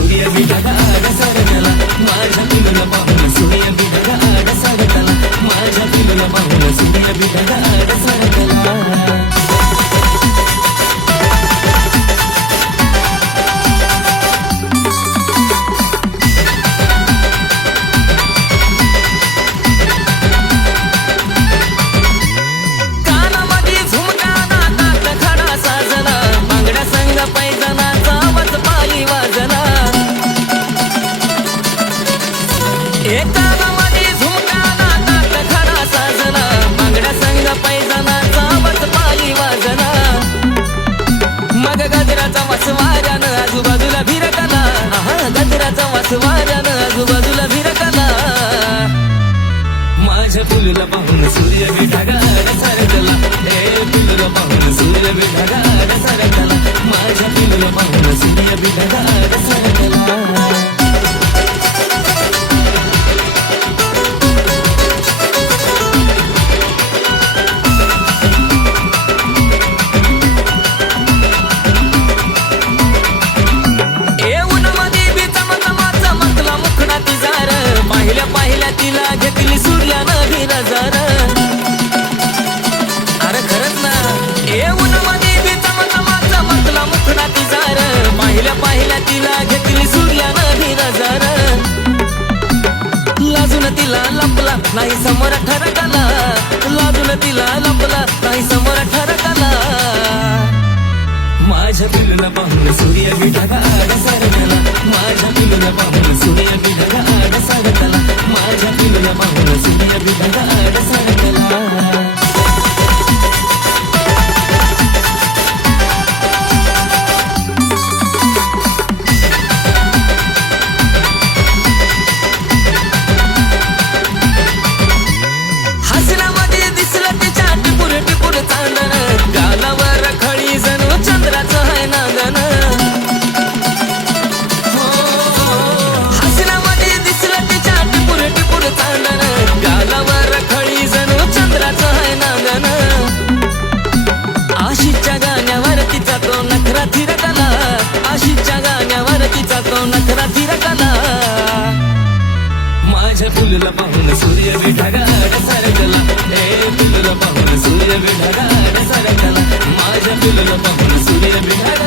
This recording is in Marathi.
ಸೂರ್ಯ ಬಿಡದ ಸರಗಳ ಮಾಡ मग गजराचा वास वाऱ्यानं आजूबाजूला भिरकला. आहा गजराचा वास वाऱ्यानं आजूबाजूला भिरकला. माझ्या फुलला पाहून सूर्य बी ढगात सरकला. हे फुलला पाहून सूर्य बी ढगात सरकला. माझ्या फुलला पाहून सूर्य बी सरकला. तिला घेतली सूर्यानं भी नजर. लाजून तिला लपला नाही समोर ठरकला. लाजून तिला लपला नाही समोर ठरकला. माझ्या पिलून पाहून सूर्य बी ढगात सरकला माझ्या पिलून पाहून सूर्य बी ढगात आशीच्या गाण्यावर तिचा तो नखरा थिरकला माझ्या फुलला पाहून सूर्य बी ढगात सरकला ए फुलला पाहून सूर्य बी ढगात सरकला माझ्या फुलला पाहून सूर्य बी ढगात